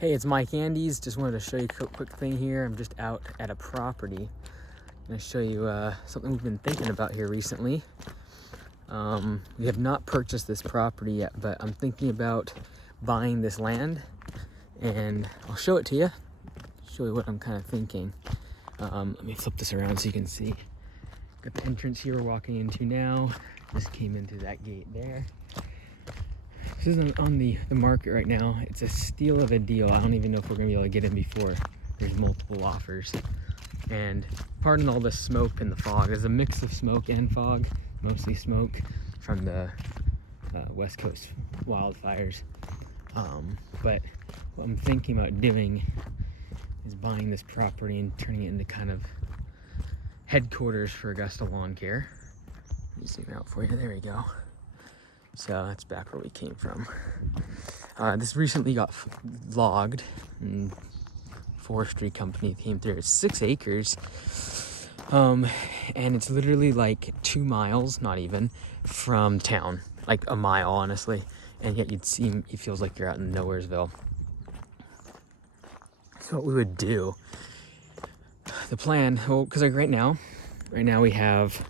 Hey, it's Mike Andes. Just wanted to show you a quick thing here. I'm just out at a property. I'm going to show you something we've been thinking about here recently. We have not purchased this property yet, but I'm thinking about buying this land, and I'll show it to you. Show you what I'm kind of thinking. Let me flip this around so you can see. Got the entrance here we're walking into now. Just came into that gate there. This isn't on the market right now. It's a steal of a deal. I don't even know if we're gonna be able to get in before there's multiple offers. And pardon all the smoke and the fog. There's a mix of smoke and fog, mostly smoke from the West Coast wildfires. But what I'm thinking about doing is buying this property and turning it into kind of headquarters for Augusta Lawn Care. Let me zoom out for you. There we go. So that's back where we came from. This recently got logged, and forestry company came through. It's 6 acres, and it's literally like 2 miles, not even, from town, like a mile, honestly. And yet it feels like you're out in Nowheresville. So what we would do, the plan, well, because like right now we have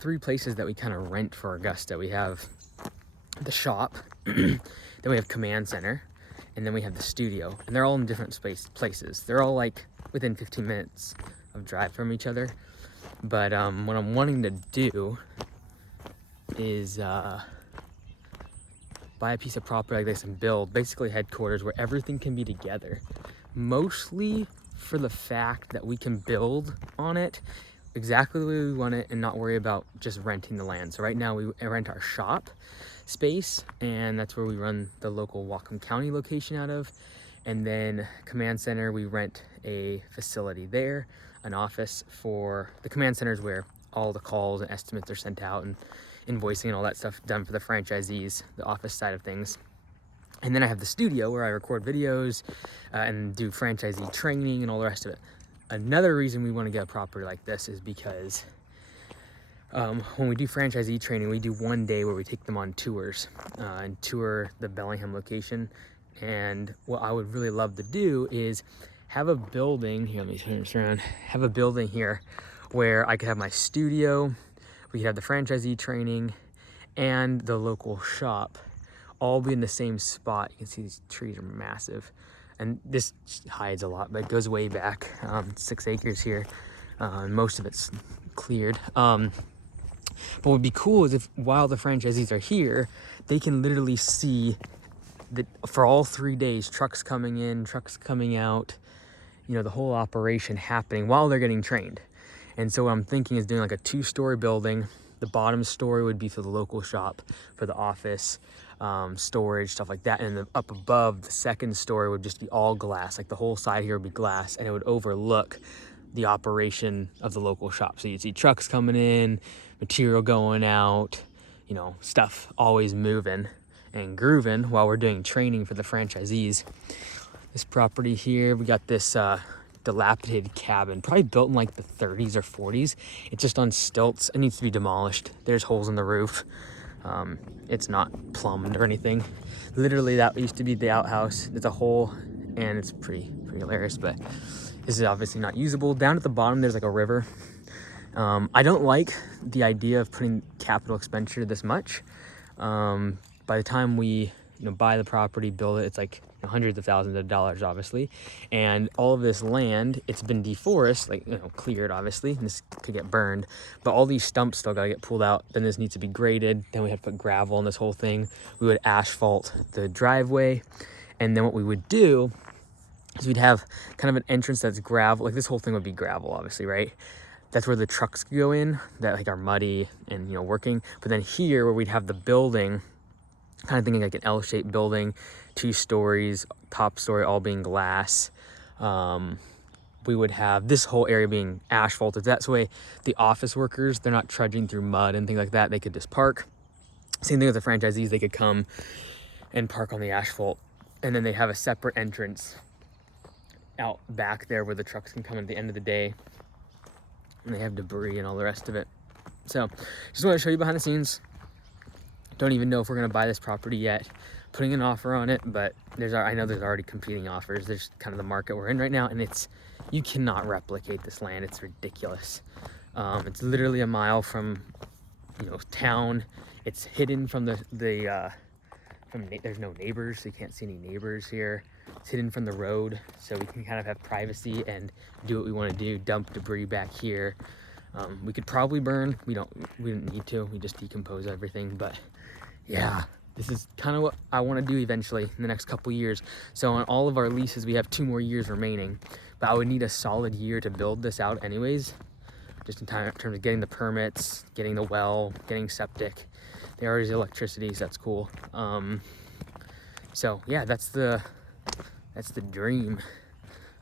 3 places that we kind of rent for Augusta. We have the shop, then we have command center, and then we have the studio. And they're all in different places. They're all like within 15 minutes of drive from each other. But what I'm wanting to do is buy a piece of property like this and build basically headquarters where everything can be together. Mostly for the fact that we can build on it exactly the way we want it and not worry about just renting the land. So right now we rent our shop space, and that's where we run the local Whatcom County location out of. And then command center, we rent a facility there, an office for the command center is where all the calls and estimates are sent out and invoicing and all that stuff done for the franchisees, the office side of things. And then I have the studio where I record videos and do franchisee training and all the rest of it. Another reason we want to get a property like this is because when we do franchisee training, we do one day where we take them on tours and tour the Bellingham location. And what I would really love to do is have a building here. Let me turn this around. Have a building here where I could have my studio, we could have the franchisee training, and the local shop all be in the same spot. You can see these trees are massive. And this hides a lot, but it goes way back. 6 acres here, and most of it's cleared. But what would be cool is if while the franchisees are here, they can literally see that for all 3 days, trucks coming in, trucks coming out, the whole operation happening while they're getting trained. And so what I'm thinking is doing like a 2-story building. The bottom story would be for the local shop, for the office, storage, stuff like that. And then up above, the 2nd story would just be all glass. Like the whole side here would be glass, and it would overlook the operation of the local shop. So you'd see trucks coming in, material going out, stuff always moving and grooving while we're doing training for the franchisees. This property here, we got this dilapidated cabin, probably built in like the 30s or 40s. It's just on stilts. It needs to be demolished. There's holes in the roof. It's not plumbed or anything. Literally, that used to be the outhouse. It's a hole, and it's pretty hilarious, but this is obviously not usable. Down at the bottom, there's like a river. I don't like the idea of putting capital expenditure this much. By the time we buy the property, build it, it's like hundreds of thousands of dollars, obviously. And all of this land, it's been deforested, cleared, obviously, and this could get burned, but all these stumps still gotta get pulled out. Then this needs to be graded. Then we have to put gravel on this whole thing. We would asphalt the driveway. And then what we would do is we'd have kind of an entrance that's gravel. Like this whole thing would be gravel, obviously, right? That's where the trucks could go in that like are muddy and, working. But then here where we'd have the building, kind of thinking like an L-shaped building, 2 stories, top story all being glass. We would have this whole area being asphalted. That's the way the office workers, they're not trudging through mud and things like that. They could just park. Same thing with the franchisees. They could come and park on the asphalt. And then they have a separate entrance out back there where the trucks can come at the end of the day. And they have debris and all the rest of it. So just want to show you behind the scenes. Don't even know if we're going to buy this property yet. putting an offer on it, but I know there's already competing offers. There's kind of the market we're in right now, and you cannot replicate this land. It's ridiculous. It's literally a mile from, town. It's hidden from there's no neighbors, so you can't see any neighbors here. It's hidden from the road, so we can kind of have privacy and do what we want to do, dump debris back here. We could probably burn. We didn't need to. We just decompose everything. But yeah, this is kind of what I want to do eventually in the next couple years. So on all of our leases, we have 2 more years remaining, but I would need a solid year to build this out anyways, just in terms of getting the permits, getting the well, getting septic. There already is electricity, so that's cool. So yeah, that's the dream.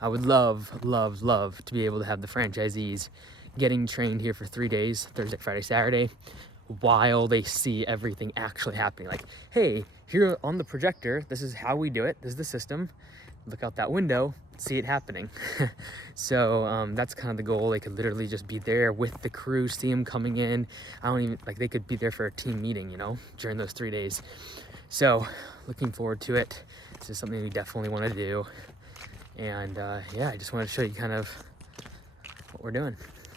I would love to be able to have the franchisees getting trained here for 3 days, Thursday, Friday, Saturday, while they see everything actually happening. Like, hey, here on the projector, this is how we do it. This is the system. Look out that window, see it happening. So that's kind of the goal. They could literally just be there with the crew, see them coming in. They could be there for a team meeting, during those 3 days. So looking forward to it. This is something we definitely want to do. And yeah, I just want to show you kind of what we're doing.